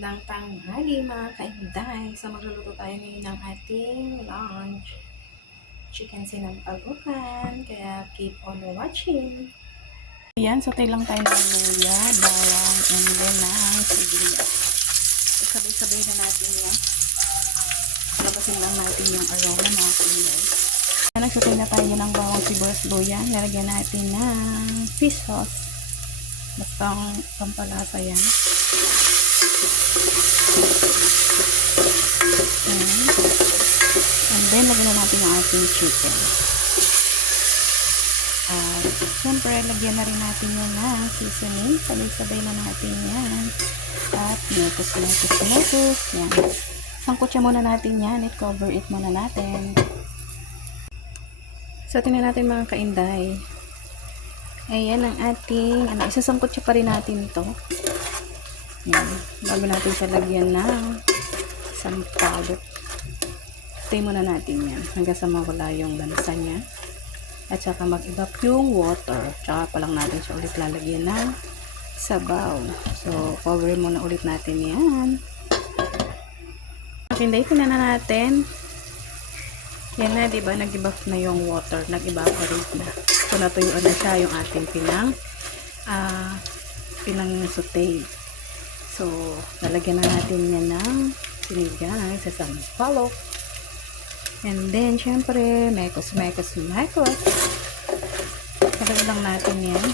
magandang tanghali mga kainday. So magluluto tayo ngayon ng ating lunch. Chicken sinampagukan. Kaya keep on watching. Ayan, sauté lang tayo ng luya, bawang, and then ng sibuyas. So sabay-sabay na natin yan. Labasin lang natin yung aroma mga kainday. Ayan, nagsauté na tayo ng bawang, sibuyas, luya. Nalagyan natin ng fish sauce. Basta ang pampalasa yan. And then, lagyan na natin ang ating chicken. At, syempre, lagyan na rin natin yan ng seasoning. Sabay-sabay na natin yan. At, metos. Yan. Sangkot siya muna natin yan. I-cover it muna natin. So, tingnan natin mga kainday. Ayan ang ating, isasangkot siya pa rin natin to. Yan. Bago natin siya lagyan ng sampalok. Stay muna natin yan hanggang sa mawala yung lansa niya. At saka mag-evap yung water. Tsaka pa lang natin siya ulit lalagyan ng sabaw. So, cover muna ulit natin yan. Hindi, tingnan na natin. Yan na, diba? Nag-evap na yung water. Nag-evaporate na. So, natuyuan na siya yung ating pinang sauté. So, lalagyan na natin yan ng sinigang sa sampalok. And then, syempre, mekos. Lagyan lang natin yan.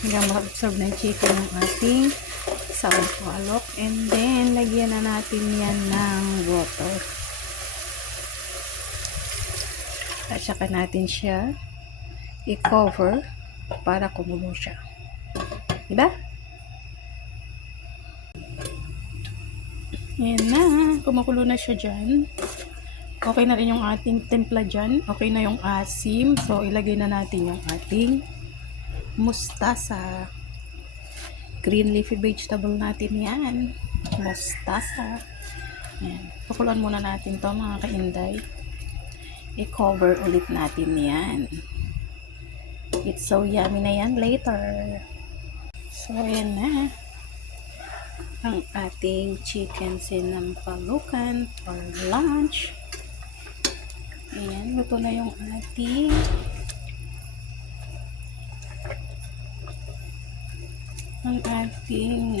Hanggang maka-absorb na yung chicken ng ating sampalok. And then, lagyan na natin yan ng water. At saka natin siya i-cover para kumulo siya. Diba? Yan na. Kumukulo na siya dyan. Okay na rin yung ating timpla dyan. Okay na yung asim. So, ilagay na natin yung ating mustasa. Green leafy vegetable natin yan. Mustasa. Yan. Pakulan muna natin to mga kainday. I-cover ulit natin yan. It's so yummy na yan later. So, yan na. Ang ating chicken sinampalukan for lunch. Ayan, luto na yung ating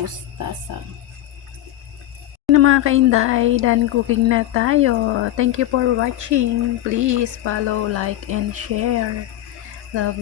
mustasa. Na mga kainday, done cooking na tayo. Thank you for watching. Please follow, like, and share. Love.